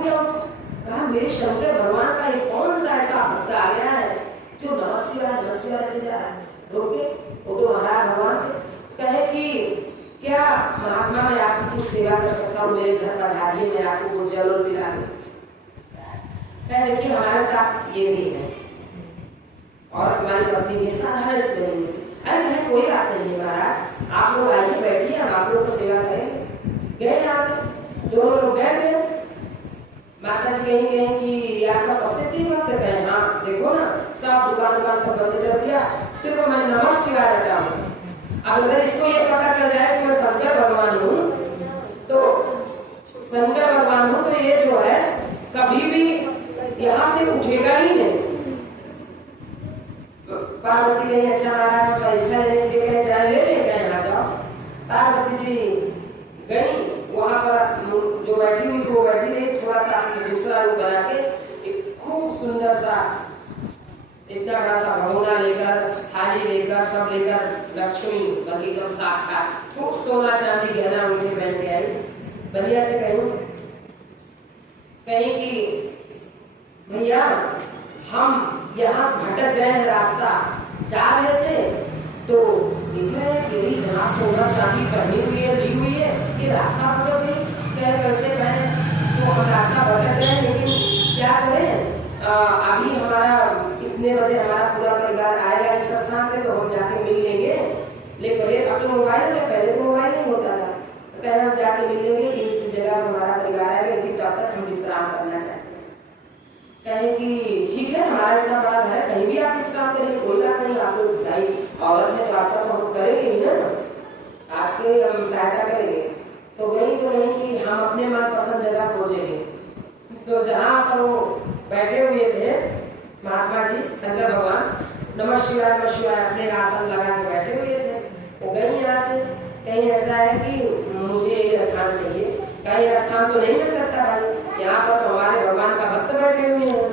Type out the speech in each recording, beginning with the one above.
हो गया उसको? कहा मेरे शंकर भगवान का ये कौन सा ऐसा भक्त आ गया है जो नमस्कार लेके जा रहा है। रोके वो तो महाराज भगवान थे। कहे कि क्या महात्मा मैं आपकी कुछ सेवा कर सकता हूँ, मेरे घर पधारिए, मैं आपको कुछ जल और पिला दूं। कहे देखिए हमारे साथ ये भी है और हमारी पत्नी भी साधारण से बनी। अरे कहे कोई बात नहीं है महाराज, आप लोग आइए बैठिए, हम आप लोग को सेवा करेंगे। गए यहाँ से दोनों लोग बैठ गए। माता जी कहेंगे कि आपका सबसे प्रिय भक्त है। हाँ देखो ना, सब दुकान सब बंद कर दिया, सिर्फ मैं नमः शिवाय रटा हूँ। अब अगर इसको ये पता चल जाए कि मैं शंकर भगवान हूँ, तो शंकर भगवान हूँ, तो ये जो है कभी भी यहाँ से उठेगा ही नहीं। पार्वती कहीं अच्छा महाराज परीक्षा लेने के कहे जाए ले रहे कहे ना जाओ। पार्वती जी गई, वहां पर जो बैठी हुई थी वो बैठी रही, थोड़ा सा दूसरा रूप बना के एक खूब सुंदर सा इतना बड़ा सा भगोना लेकर, थाली लेकर, सब लेकर लक्ष्मी बल्कि एकदम साक्षात खूब सोना चांदी गहना उन्हें पहन के आई। बढ़िया से कहीं कि भैया हम यहाँ भटक गए हैं, रास्ता जा रहे थे तो देख रहे हैं कि यहाँ सोना चांदी पहनी हुई है, ली हुई है, ये रास्ता भटक गई। कैसे कहें तो हम रास्ता भटक गए, लेकिन क्या करें, अभी हमारा इतने बजे हमारा पूरा परिवार आएगा इस स्थान पे, तो हम जाके मिल लेंगे। लेकिन अपने मोबाइल में पहले तो मोबाइल नहीं होता था, तो कहे हम जाके मिल लेंगे इस जगह हमारा परिवार आएगा, लेकिन तब तक हम विश्राम करना चाहते हैं। कहे कि ठीक है, हमारा इतना बड़ा घर है, कहीं भी आप विश्राम करेंगे, कोई बात नहीं, आप लोग भाई औरत है तो आपका तो हम करेंगे ही ना, आपके हम सहायता करेंगे। तो वही कि हम अपने मनपसंद जगह खोजेंगे। तो जहाँ पर वो बैठे हुए थे महात्मा जी शंकर भगवान, नमः शिवाय अपने आसन लगा के बैठे हुए थे। वो गई यहाँ से, कहीं ऐसा है कि मुझे ये स्थान चाहिए। कहीं स्थान तो नहीं मिल सकता भाई, यहाँ पर तो हमारे भगवान का भक्त बैठे हुए हैं।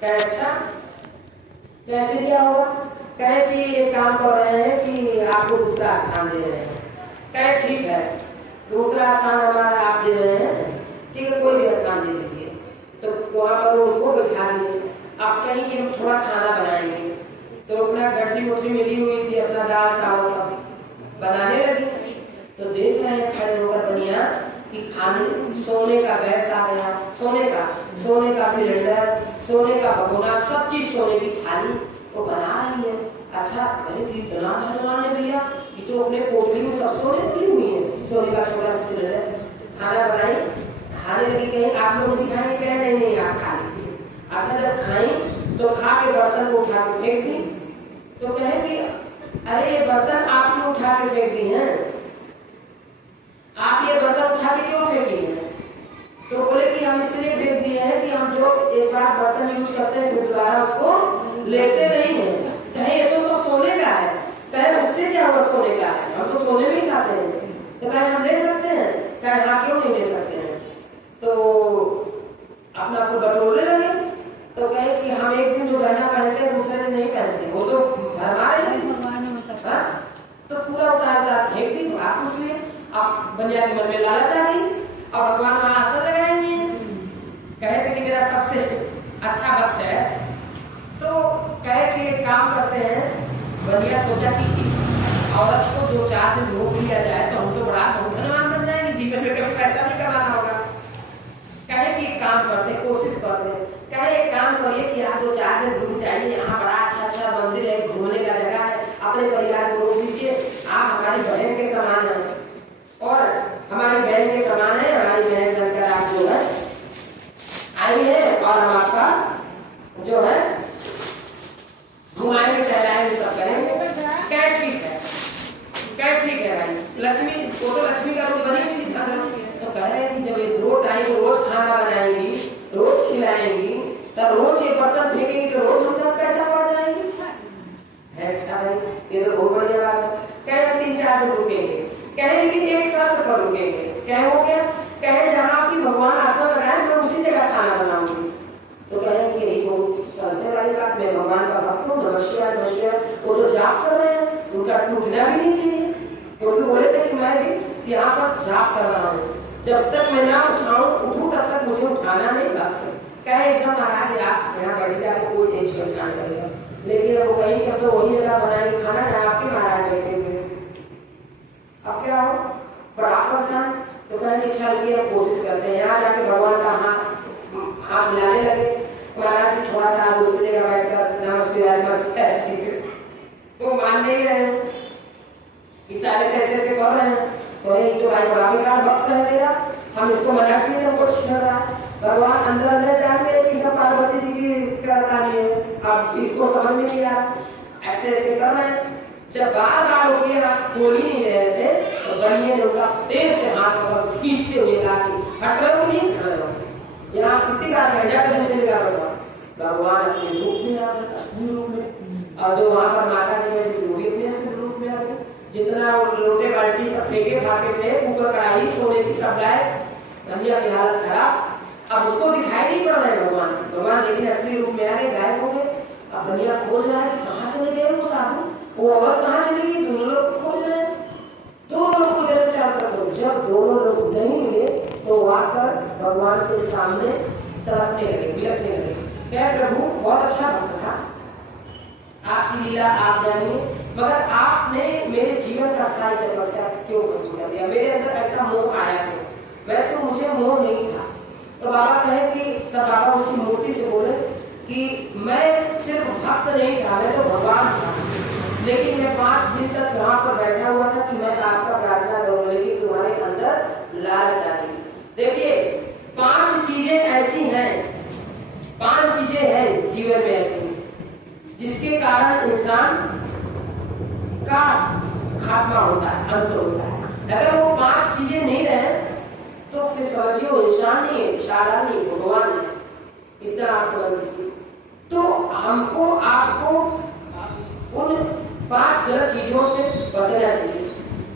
कहे अच्छा कैसे दिया होगा? कहे कि एक काम कर रहे हैं कि आपको दूसरा स्थान दे रहे हैं। कहे ठीक है, दूसरा स्थान हमारा आप दे रहे हैं, ठीक है कोई भी स्थान दे दीजिए। तो वहाँ पर उनको बिठा दिए। अब कहीं कि हम थोड़ा खाना बनाएंगे, तो अपना गठरी वठरी मिली हुई थी, अपना दाल चावल सब बनाने लगी। तो देख रहे हैं खड़े होकर बनिया कि खाने सोने का गैस आ गया, सोने का सिलेंडर, सोने का भगोना, सब चीज सोने की थाली वो बना रही है। अच्छा अरे इतना धनवान है भैया, ये तो अपने पोटली में सब सोने की हुई है, सोने का छोटा सा सिलेंडर। खाना बनाई, खाने लगी। कहीं आप लोग दिखाएंगे, कहे नहीं आप खा लीजिए। अच्छा जब खाई तो खा के बर्तन को उठा के फेंक दी। तो कहे कि अरे ये बर्तन आप क्यों उठा के फेंक दी हैं, आप ये बर्तन उठा के क्यों फेंकी हैं? तो बोले कि हम इसलिए फेंक दिए हैं कि हम जो एक बार बर्तन यूज करते हैं फिर दोबारा उसको लेते नहीं है। कहे ये तो सब सोने का है। कहे उससे क्या हुआ, सोने का है, हम तो सोने में ही खाते हैं। तो कहे हम ले सकते हैं? कहे हाँ क्यों नहीं ले सकते हैं। तो अपना आपको बटोरने लगे। तो कहे कि हम एक दिन जो गहना पहनते हैं दूसरे दिन नहीं पहनते, वो तो हमारे तो पूरा उतार फेंक दी। तो आप उसमें आप बनिया के मन में लालच आ गई और भगवान वहां आसन लगाएंगे। कहे थे कि मेरा सबसे अच्छा भक्त है। तो कहे कि एक काम करते हैं, बनिया सोचा कि इस औरत को 2-4 दिन रोक लिया जाए तो हम तो बड़ा धनवान बन जाएंगे, जीवन में कभी पैसा नहीं कमाना होगा। कहे कि एक काम करते हैं, कोशिश करते हैं। कहे एक काम करिए कि आप 2-4 दिन रुक जाइए, यहाँ बड़ा अच्छा मंदिर है, घूमने का जगह है, अपने परिवार को रोक दीजिए। आप हमारी बहन के समान है और हमारी बहन के समान है, हमारी बहन बनकर आप जो है आई है और हम आपका जो है घुमाएंगे टहलाएंगे सब करेंगे। क्या ठीक है भाई, लक्ष्मी वो तो लक्ष्मी का रूप बनी थी। तो कह रहे हैं कि जब ये 2 टाइम रोज खाना बनाएंगी, रोज खिलाएंगी, तब रोज ये बर्तन फेंकेंगी तो रोज हम तक पैसा पा जाएंगे। अच्छा भाई ये तो बहुत बढ़िया बात है। कहे 3-4 दिन रुकेंगे। कहे लेकिन एक शर्त पर रुकेंगे। क्या हो गया? कहे जहाँ आपकी भगवान आसन लगाए मैं उसी जगह खाना बनाऊंगी। तो कहेंगे यही बहुत सबसे वाली बात, मैं भगवान का भक्त हूँ, नमः शिवाय। वो तो जाप कर रहे हैं, उनका टूटना भी नहीं चाहिए। क्योंकि बोले थे कि मैं भी यहाँ पर जाप कर रहा हूँ, जब तक मैं ना उठूं तब तक मुझे उठाना नहीं। कहे एकदम महाराज आप यहाँ बैठे आपको कोई टेंशन नहीं करेगा, लेकिन वो कहीं कि तो वही जगह बनाएंगे खाना ना आपके महाराज बैठे हुए, अब क्या हो बड़ा परेशान। तो कहेंगे अच्छा लगे हम कोशिश करते हैं, यहाँ जाके भगवान का हाथ मिलाने लगे, महाराज जी थोड़ा सा दूसरी जगह बैठकर नमस्ते वो मान नहीं रहे, इशारे से ऐसे कर रहे हैं, तो भाई बड़ा बेकार भक्त है मेरा, हम इसको मना किए तो कुछ कर रहा है। भगवान अंदर अंदर जानते हैं कि सब पार्वती जी की करता नहीं है, अब इसको समझ में नहीं आ रहा, ऐसे ऐसे कर रहे हैं। जब बार बार हो गया खोल ही नहीं रहे थे तो बनिए लोग तेज से हाथ पर खींचते हुए कहा कि हट रहे हो नहीं, यहाँ कितनी बात है जाकर से लगा भगवान अपने रूप में आ गए, असली रूप में, और जो वहां पर माता जी बैठी वो भी अपने असली रूप में आ गए। जितना लोटे बाल्टी सब फेंके फाके थे, ऊपर कढ़ाई सोने की सब गाय, रमिया की हालत खराब, अब उसको दिखाई नहीं पड़ रहे भगवान लेकिन असली रूप में आ गए, गायब हो गए। अब रमिया खोज रहा है कि कहाँ चले गए वो साधु, वो औरत कहाँ चली गई, दोनों लोग को खोज रहे हैं, दोनों लोग को देर चार तरफ। जब दोनों लोग नहीं मिले तो आकर भगवान के सामने तड़पने लगे, बिलखने लगे, क्या प्रभु बहुत अच्छा भक्त था, आपकी लीला आप जानिए, मगर आपने मेरे जीवन का सारी तपस्या क्यों कर दिया, मेरे अंदर ऐसा मोह आया क्यों, मैं तो मुझे मोह नहीं था। तो बाबा कहे कि तब बाबा उसी मूर्ति से बोले कि मैं सिर्फ भक्त नहीं था, मैं तो भगवान था, लेकिन मैं 5 दिन तक वहां पर बैठा हुआ था कि मैं आपका प्रार्थना करूं, लेकिन तुम्हारे अंदर लालच आ गई। देखिए 5 चीजें ऐसी हैं, 5 चीजें हैं जीवन में ऐसी जिसके कारण इंसान का खात्मा होता है, अंत होता है। अगर वो 5 चीजें नहीं रहे तो फिर समझिए इंसान नहीं है, शाला नहीं, भगवान है, इतना आप समझ लीजिए। तो हमको आपको उन 5 गलत चीजों से बचना चाहिए,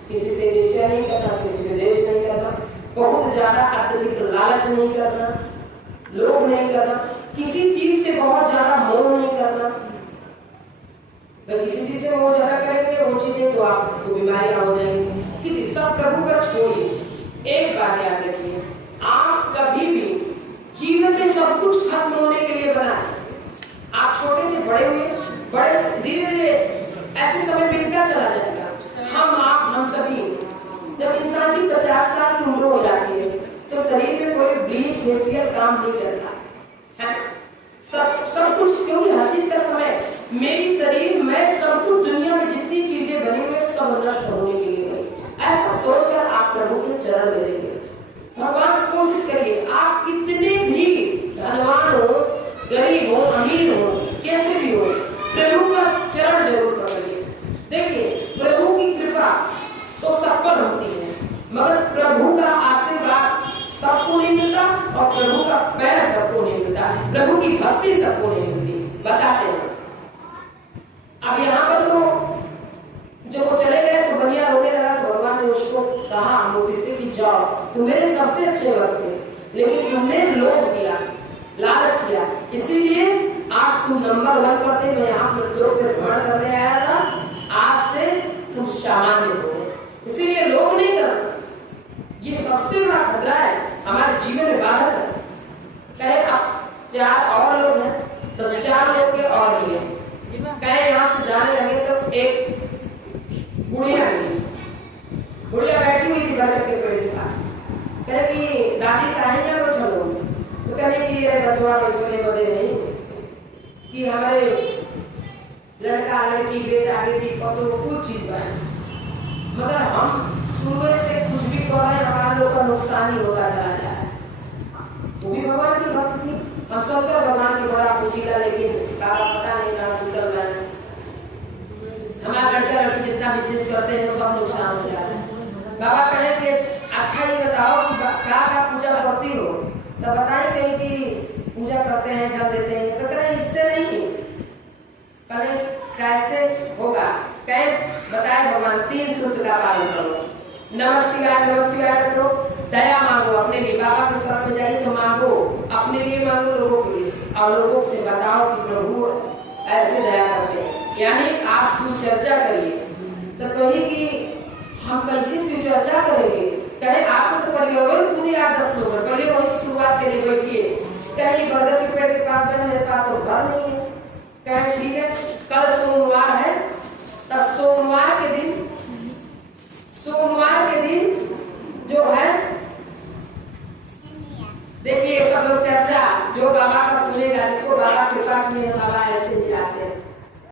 किसी से निश्चय नहीं करना, किसी से देश नहीं करना, बहुत ज्यादा अत्यधिक लालच नहीं करना, लोभ नहीं करना, किसी चीज से बहुत ज्यादा मोह नहीं करना। तो किसी चीज से मोह ज्यादा करेंगे वो चीजें तो आपको बीमारियां हो जाएंगी, किसी सब प्रभु पर छोड़िए। एक बात याद रखिए, आप कभी भी जीवन में सब कुछ खत्म होने के लिए बनाए, आप छोटे से बड़े हुए, बड़े से धीरे धीरे ऐसे समय बीतता चला जाएगा। हम सभी जब इंसान की 50 साल की उम्र हो जाती है तो शरीर में कोई ब्लीच फेशियल काम नहीं करता है, सब कुछ, क्योंकि हर चीज का समय, मेरी शरीर में सब कुछ, दुनिया में जितनी चीजें बनी हुई सब नष्ट होने के लिए बनी, ऐसा सोचकर आप प्रभु के चरण में लेंगे। भगवान कोशिश करिए, आप कितने भी धनवान हो, गरीब हो, अमीर हो, कैसे भी हो, प्रभु का चरण जरूर पकड़िए। देखिए प्रभु की कृपा तो सब पर होती है, मगर प्रभु का आशीर्वाद सबको नहीं मिलता और प्रभु का पैर सबको नहीं मिलता, प्रभु की भक्ति सबको नहीं मिलती, बताते हैं। अब यहाँ पर तो जब वो चले गए तो बनिया रोने लगा, तो भगवान ने उसको कहा मूर्ति से कि जाओ, तुम मेरे सबसे अच्छे भक्त थे, लेकिन तुमने लोभ किया, लालच किया, इसीलिए आज तुम नंबर 1 पर थे, मैं यहाँ लोग पे भ्रमण करने आया था, आज से तुम सामान्य हो, इसीलिए लोभ नहीं करना। ये सबसे बड़ा खतरा है, हमारे जीवन में बाधक है। कहे आप 4 और लोग हैं तो 4 लोग के और भी हैं, कहे यहाँ से जाने लगे तो एक बुढ़िया बैठी हुई थी बरगद के पेड़ के पास, कहे कि दादी काहे क्या बैठो लोग, तो कहने की बचवा बचोले बदे नहीं कि हमारे लड़का लड़की बेटा बेटी पतो कुछ चीज बने, मगर हम सुबह से कुछ भी कर रहे हैं, हमारा लोग का नुकसान ही होता चला जा रहा है। वो भी भगवान की भक्त थी, हम सब तो भगवान की बड़ा पूजीला, लेकिन पता नहीं कहाँ से निकल रहा है। हमारा लड़का लड़की जितना बिजनेस करते हैं सब नुकसान से आ रहा है। बाबा कहे कि अच्छा ये बताओ कि क्या पूजा करती हो, तब बताए कहीं कि पूजा करते हैं, जल देते हैं, तो कहें इससे नहीं, कहें कैसे होगा, कहे बताए भगवान 3 सूत्र का पालन करो, नमः शिवाय करो, दया मांगो अपने लिए, बाबा के शरण में जाइए तो मांगो अपने लिए, मांगो लोगों के लिए, और लोगों से बताओ कि प्रभु ऐसे दया करते हैं, यानी आप सुचर्चा करिए। तो कही कि हम कैसे सुचर्चा करेंगे, कहे आपको तो परिवार पूरे 8-10 लोग, पहले वही शुरुआत के लिए बैठिए, कहीं बरगद कहते मेरे पास तो घर नहीं है। कहें ठीक है, कल सोमवार है, तो सोमवार के दिन जो है, देखिए सब लोग चर्चा जो बाबा का सुनेगा, जिसको बाबा कृपा किए, बाबा ऐसे ही आते हैं।